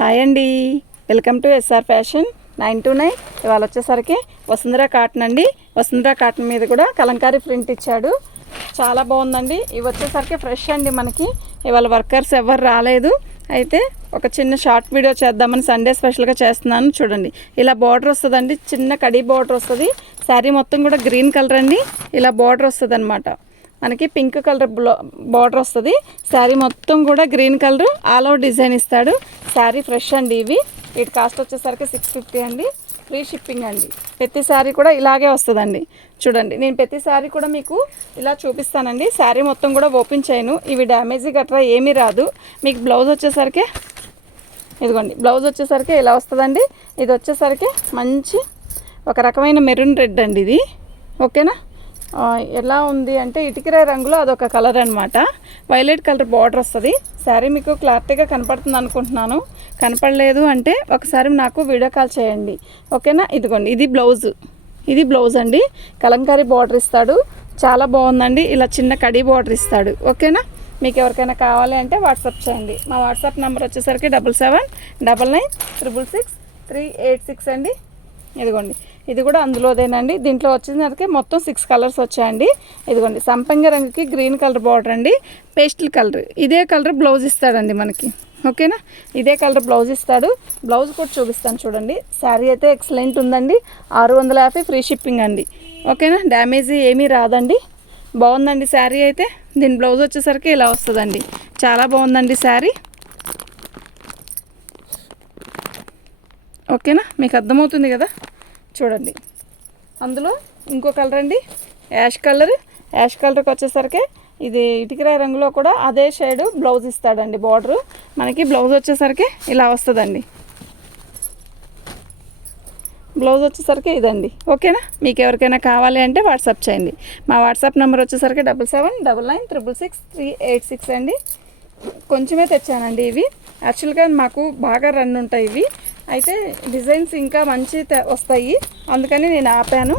Hi అండి. Welcome to SR fashion nine two nine. ఇవాళ వచ్చేసరికి వసుంధర కాటన్ అండి. వసుంధర కాటన్ మీద కూడా కలంకారీ ప్రింట్ ఇచ్చాడు. చాలా బాగుందండి. ఇవి వచ్చేసరికి ఫ్రెష్ అండి మనకి. ఇవాళ వర్కర్స్ ఎవరు రాలేదు. అయితే ఒక చిన్న షార్ట్ వీడియో చేద్దామని సండే స్పెషల్గా చేస్తున్నాను చూడండి. ఇలా బార్డర్ వస్తుందండి. చిన్న కడీ బార్డర్ వస్తుంది. శారీ మొత్తం కూడా గ్రీన్ కలర్ అండి. ఇలా బార్డర్ వస్తుంది మనకి పింక్ కలర్ బ్లో బార్డర్ వస్తుంది. శారీ మొత్తం కూడా green colour. All over design ఇస్తాడు. శారీ ఫ్రెష్ అండి ఇవి. వీటి కాస్ట్ వచ్చేసరికి సిక్స్ ఫిఫ్టీ అండి. ఫ్రీ షిప్పింగ్ అండి. ప్రతి శారీ కూడా ఇలాగే వస్తుందండి. చూడండి నేను ప్రతి శారీ కూడా మీకు ఇలా చూపిస్తానండి. శారీ మొత్తం కూడా ఓపెన్ చేయను. ఇవి డ్యామేజ్ గట్రా ఏమీ రాదు. మీకు బ్లౌజ్ వచ్చేసరికి ఇదిగోండి బ్లౌజ్ వచ్చేసరికి ఇలా వస్తుందండి. ఇది వచ్చేసరికి మంచి ఒక రకమైన మెరూన్ రెడ్ అండి ఇది. ఓకేనా? ఎలా ఉంది అంటే ఇటుకరాయి రంగులో అదొక కలర్ అనమాట వైలెట్ కలర్ బార్డర్ వస్తుంది. శారీ మీకు క్లారిటీగా కనపడుతుంది అనుకుంటున్నాను. కనపడలేదు అంటే ఒకసారి నాకు వీడియో కాల్ చేయండి. ఓకేనా ఇదిగోండి ఇది బ్లౌజ్ ఇది బ్లౌజ్ అండి. కలంకారీ బార్డర్ ఇస్తాడు. చాలా బాగుందండి. ఇలా చిన్న కడీ బార్డర్ ఇస్తాడు. ఓకేనా మీకు ఎవరికైనా కావాలి అంటే వాట్సాప్ చేయండి. మా వాట్సాప్ నెంబర్ వచ్చేసరికి double seven double nine triple six three eight six అండి. ఇదిగోండి. ఇది కూడా అందులోదేనండి. దీంట్లో వచ్చేసరికి మొత్తం సిక్స్ కలర్స్ వచ్చాయండి. ఇదిగోండి సంపంగ రంగుకి గ్రీన్ కలర్ బార్డర్ అండి. పేస్టల్ కలర్ ఇదే కలర్ బ్లౌజ్ ఇస్తాడండి మనకి. ఓకేనా? ఇదే కలర్ బ్లౌజ్ ఇస్తాడు. బ్లౌజ్ కూడా చూపిస్తాను చూడండి. శారీ అయితే ఎక్సలెంట్ ఉందండి. ఆరు వందల యాభై ఫ్రీ షిప్పింగ్ అండి. ఓకేనా? డ్యామేజ్ ఏమీ రాదండి. బాగుందండి శారీ అయితే. దీని బ్లౌజ్ వచ్చేసరికి ఇలా వస్తుందండి. చాలా బాగుందండి శారీ ఓకేనా? మీకు అర్థమవుతుంది కదా? చూడండి. అందులో ఇంకో కలర్ అండి. Ash colour. యాష్ కలర్కి వచ్చేసరికి ఇది ఇటుకరాయి రంగులో కూడా అదే షేడ్ బ్లౌజ్ ఇస్తాడండి బార్డరు. మనకి బ్లౌజ్ వచ్చేసరికి ఇలా వస్తుందండి. బ్లౌజ్ వచ్చేసరికి ఇదండి. ఓకేనా? మీకు ఎవరికైనా కావాలి అంటే వాట్సాప్ చేయండి. మా వాట్సాప్ నెంబర్ వచ్చేసరికి double seven double nine triple six three eight six అండి. కొంచెమే తెచ్చానండి ఇవి. యాక్చువల్గా మాకు బాగా రన్ ఉంటాయి ఇవి. అయితే డిజైన్స్ ఇంకా మంచి వస్తాయి. అందుకని నేను ఆపాను.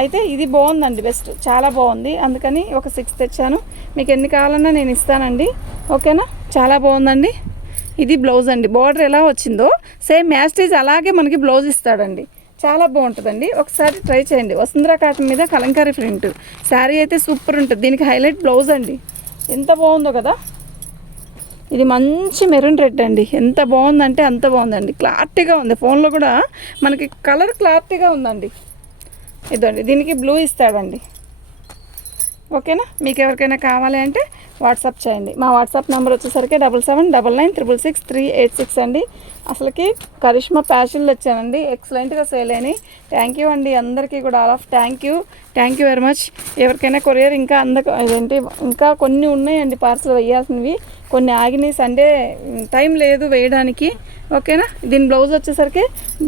అయితే ఇది బాగుందండి బెస్ట్. చాలా బాగుంది. అందుకని ఒక సిక్స్ తెచ్చాను. మీకు ఎన్ని కావాలన్నా నేను ఇస్తానండి. ఓకేనా? చాలా బాగుందండి. ఇది బ్లౌజ్ అండి. బార్డర్ ఎలా వచ్చిందో సేమ్ మ్యాస్టేజ్ అలాగే మనకి బ్లౌజ్ ఇస్తాడండి. చాలా బాగుంటుందండి. ఒకసారి ట్రై చేయండి. వసుంధర కాటన్ మీద కలంకారీ ప్రింట్. శారీ అయితే సూపర్ ఉంటుంది. దీనికి హైలైట్ బ్లౌజ్ అండి. ఎంత బాగుందో కదా? ఇది మంచి మెరూన్ రెడ్ అండి. ఎంత బాగుందంటే అంత బాగుందండి. క్లారిటీగా ఉంది. ఫోన్లో కూడా మనకి కలర్ క్లారిటీగా ఉందండి. ఇదండి. దీనికి బ్లూ ఇస్తాడండి. ఓకేనా? మీకు ఎవరికైనా కావాలి అంటే వాట్సాప్ చేయండి. మా వాట్సాప్ నెంబర్ వచ్చేసరికి double seven double nine triple six three eight six అండి. అసలుకి కరిష్మా ప్యాషన్లు వచ్చానండి ఎక్సలెంట్గా సేల్ అయినాయి. థ్యాంక్ యూ అండి అందరికీ కూడా. All of thank you. Thank you very much. ఎవరికైనా కొరియర్ ఇంకా అందక ఏంటి ఇంకా కొన్ని ఉన్నాయండి పార్సల్ వేయాల్సినవి. కొన్ని ఆగినాయి. సండే టైం లేదు వేయడానికి. ఓకేనా? దీని బ్లౌజ్ వచ్చేసరికి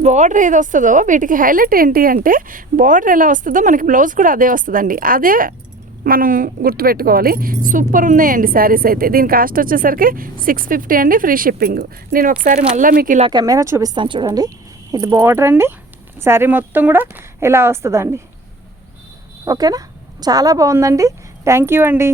బార్డర్ ఏది వస్తుందో వీటికి హైలైట్ ఏంటి అంటే బార్డర్ ఎలా వస్తుందో మనకి బ్లౌజ్ కూడా అదే వస్తుందండి. అదే మనం గుర్తుపెట్టుకోవాలి. సూపర్ ఉన్నాయండి శారీస్ అయితే. దీని కాస్ట్ వచ్చేసరికి సిక్స్ ఫిఫ్టీ అండి ఫ్రీ షిప్పింగ్ నేను ఒకసారి మళ్ళీ మీకు ఇలా కెమెరా చూపిస్తాను చూడండి. ఇది బార్డర్ అండి. శారీ మొత్తం కూడా ఇలా వస్తుందండి. ఓకేనా? చాలా బాగుందండి. థ్యాంక్ యూ అండి.